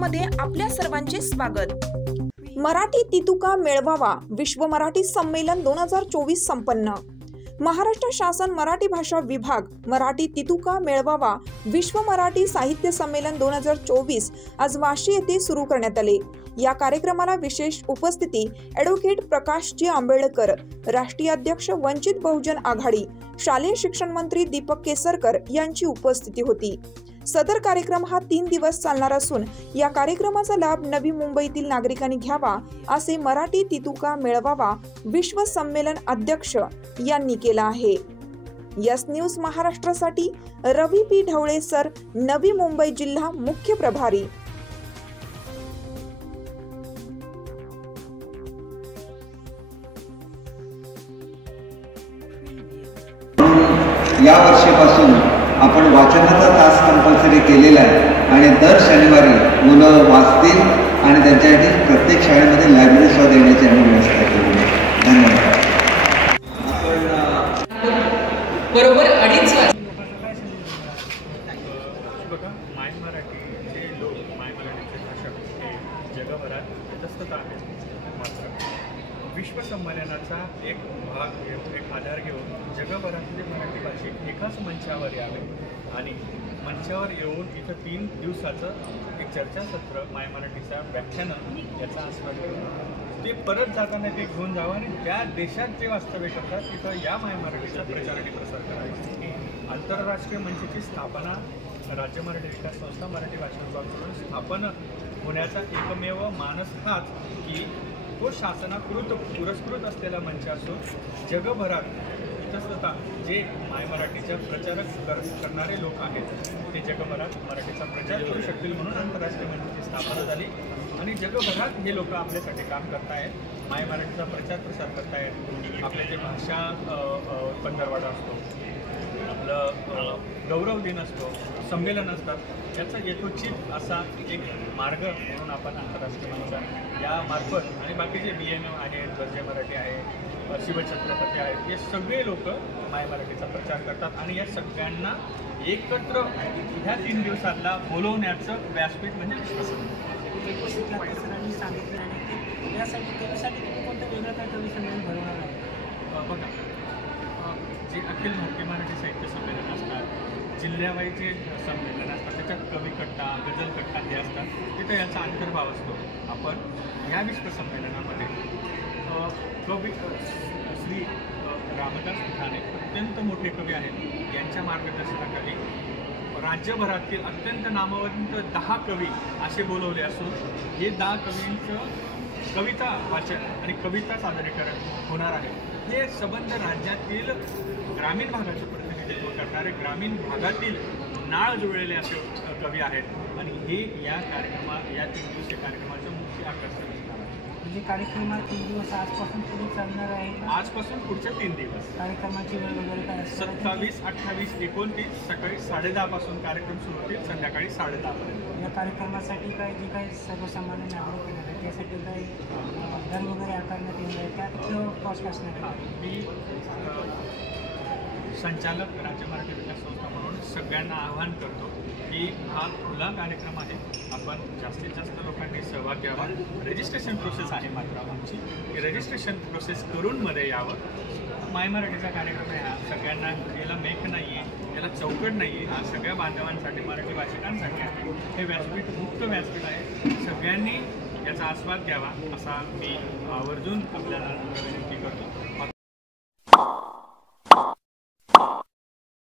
मध्ये आपल्या सर्वांचे स्वागत। मराठी तितुका मेळावा विश्व मराठी संमेलन 2024 संपन्न। महाराष्ट्र शासन मराठी भाषा विभाग मराठी तितुका मेळावा विश्व मराठी साहित्य संमेलन 2024 आज वाशी येथे सुरू करण्यात आले। या कार्यक्रमाला विशेष उपस्थिती ॲडव्होकेट प्रकाशजी आंबेडकर, राष्ट्रीय अध्यक्ष वंचित बहुजन आघाडी, शालेय शिक्षण मंत्री दीपक केसरकर यांची उपस्थिती होती। सदर कार्यक्रम हा 3 दिवस चालणार असून या कार्यक्रमाचा लाभ नवी मुंबईतील नागरिकांनी घ्यावा असे मराठी तितुका मेळावा विश्व संमेलन अध्यक्ष यांनी केला आहे। यस न्यूज महाराष्ट्रासाठी रवी पी ढवळे सर, नवी मुंबई जिल्हा मुख्य प्रभारी। या वर्षीपासून आपण वाचनाचा तास कंपल्सरी केलेला आहे आणि दर शनिवारी मुलं वाचतील आणि त्यांच्यासाठी प्रत्येक शाळेमध्ये लायब्ररी सुद्धा देण्याची आम्ही व्यवस्था केली आहे। धन्यवाद। बरोबर 2:30 बघा, माय मराठीचे लोक, माय मराठीचे भाषक हे जगभरात यथास्थत आहेत। मात्र विश्व संमेलनाचा एक भाग घेऊन, एक आधार घेऊन जगभरातले मराठी भाषिक एकाच मंचावर यावे आणि मंचावर येऊन इथं 3 दिवसाचं एक चर्चासत्र माय मराठीचा व्याख्यानं याचा आस्वाद घेऊन ते परत जाताना ते घेऊन जावं आणि त्या देशात जे वास्तव्य करतात तिथं या माय मराठीचा प्रचार आणि प्रसार करायचा। आंतरराष्ट्रीय मंचाची स्थापना राज्य मराठी विकास संस्था मराठी भाषा विभागाकडून स्थापन होण्याचा एकमेव मानस हाच की तो शासनाकृत पुरस्कृत असलेला मंच असून जगभरात इतस्ततः जे माय मराठीच्या प्रचारक करणारे लोक आहेत ते जगभरात मराठीचा प्रचार करू शकतील म्हणून आंतरराष्ट्रीय मंचाची स्थापना झाली आणि जगभरात हे लोक आपल्यासाठी काम करतायत, माय मराठीचा प्रचार प्रसार करतायत। आपले जे भाषा पंधरवडा असतो, आपलं गौरव दिन असतो, संमेलन असतात, त्याचा यथोचित असा एक मार्ग म्हणून आपण आंतरराष्ट्रीय मंच या मार्फत आणि बाकीचे BNO आहेत, गरजे मराठी आहे, शिवछत्रपती आहेत, हे सगळे लोक माय मराठीचा प्रचार करतात आणि या सगळ्यांना एकत्र ह्या 3 दिवसातला बोलवण्याचं व्यासपीठ म्हणजे सरांनी सांगितलं आहे की यासाठी कवीसाठी तुम्ही कोणतं वेगळं काय कवी संमेलन भरवणार आहे? बघा, जे अखिल भारतीय मराठी साहित्य संमेलन असतात, जिल्ह्यावाईज जे संमेलन असतात त्याच्यात कवी कट्टा, गझल कट्टा हे असतात, तिथं याचा अंतर्भाव असतो। आपण ह्या विश्व संमेलनामध्ये कवी श्री रामदास ठाणे अत्यंत मोठे कवी आहेत, यांच्या मार्गदर्शनाखाली राज्यभरातील अत्यंत नामवंत 10 कवी असे बोलवले असून हे 10 कवींचं कविता वाचन आणि कविता सादरीकरण होणार आहे। हे संबंध राज्यातील ग्रामीण भागाचं प्रतिनिधित्व करणारे, ग्रामीण भागातील नाळ जुळलेले असे कवी आहेत आणि हे या 3 दिवसीय कार्यक्रमाचं मुख्य आकर्षण असणार आहे। म्हणजे कार्यक्रमात 3 दिवस आजपासून पुढे चालणार आहे? आजपासून पुढचे 3 दिवस। कार्यक्रमाची वेळ वगैरे काय? 27, 28, 29 सकाळी 10:30 पासून कार्यक्रम सुरू होतील, संध्याकाळी 10:30 पर्यंत। या कार्यक्रमासाठी काय जे काही सर्वसामान्य नागरिक आहेत त्यासाठी काही दर वगैरे आकारण्यात येणार आहे, त्यात कॉस्ट असणार आहे? मी संचालक राज्य मराठी विकास संस्था म्हणून सगळ्यांना आवाहन करतो की हा खुला कार्यक्रम आहे, आपण जास्तीत जास्त लोकांनी सहभाग घ्यावा। रजिस्ट्रेशन प्रोसेस आहे मात्र आमची, की रजिस्ट्रेशन प्रोसेस करून मध्ये यावं। माय मराठीचा कार्यक्रम आहे, हा सगळ्यांना, याला मेक नाही आहे, याला चौकट नाही आहे, हा सगळ्या बांधवांसाठी, मराठी भाषिकांसाठी आहे। हे व्यासपीठ मुक्त व्यासपीठ आहे, सगळ्यांनी याचा आस्वाद घ्यावा असा मी आवर्जून आपल्याला विनंती